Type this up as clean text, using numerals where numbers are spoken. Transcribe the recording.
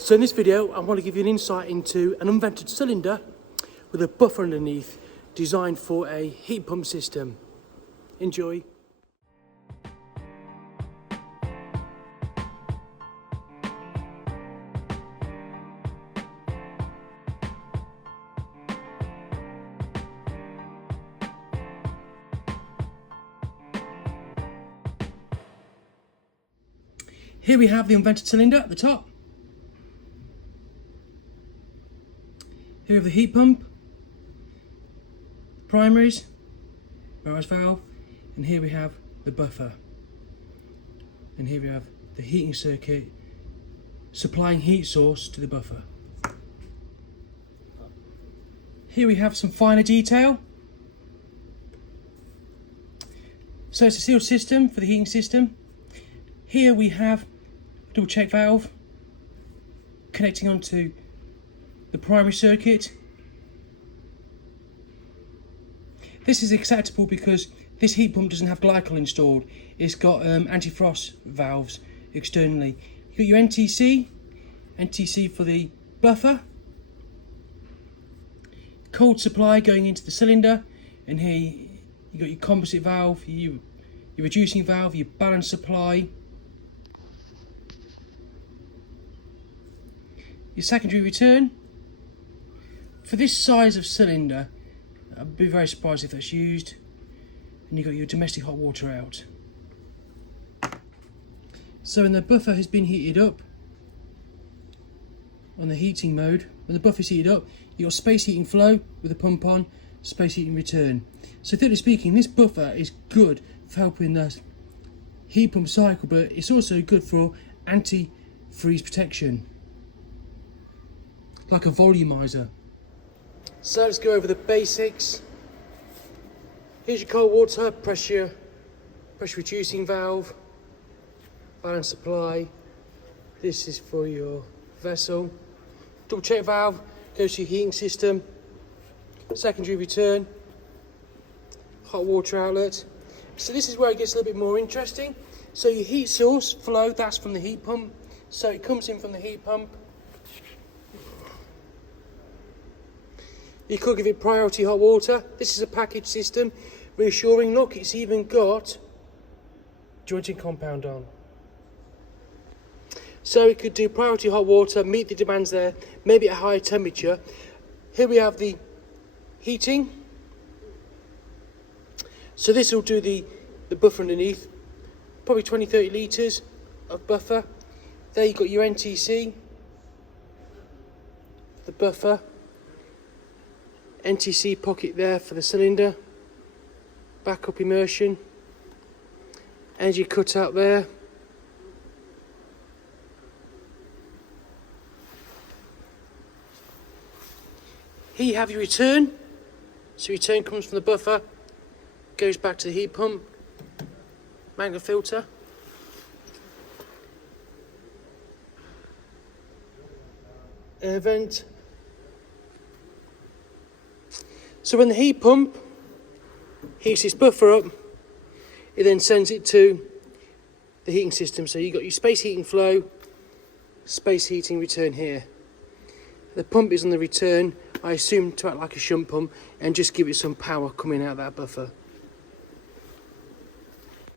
So in this video, I want to give you an insight into an unvented cylinder with a buffer underneath, designed for a heat pump system. Enjoy. Here we have the unvented cylinder at the top. Here we have the heat pump, primaries, rise valve, and here we have the buffer. And here we have the heating circuit supplying heat source to the buffer. Here we have some finer detail. So it's a sealed system for the heating system. Here we have a double check valve connecting onto the primary circuit. This is acceptable because this heat pump doesn't have glycol installed. It's got anti-frost valves externally. You've got your NTC for the buffer, cold supply going into the cylinder, and here you've got your composite valve, your reducing valve, your balance supply, your secondary return. For this size of cylinder, I'd be very surprised if that's used. And you've got your domestic hot water out. So when the buffer has been heated up, on the heating mode, when the buffer is heated up, you've got space heating flow with the pump on, space heating return. So technically speaking, this buffer is good for helping the heat pump cycle, but it's also good for anti-freeze protection, like a volumizer. So let's go over the basics. Here's your cold water, pressure reducing valve, balance supply. This is for your vessel. Double check valve goes to your heating system. Secondary return, hot water outlet. So this is where it gets a little bit more interesting. So your heat source flow, that's from the heat pump. So it comes in from the heat pump. You could give it priority hot water. This is a package system. Reassuring, look, it's even got jointing compound on. So it could do priority hot water, meet the demands there, maybe at a higher temperature. Here we have the heating. So this will do the buffer underneath, probably 20-30 litres of buffer. There you've got your NTC, the buffer. NTC pocket there for the cylinder, backup immersion, energy cutout there. Here you have your return. So return comes from the buffer, goes back to the heat pump, magnet filter. Air vent. So when the heat pump heats its buffer up, it then sends it to the heating system. So you've got your space heating flow, space heating return here. The pump is on the return, I assume to act like a shunt pump and just give it some power coming out of that buffer.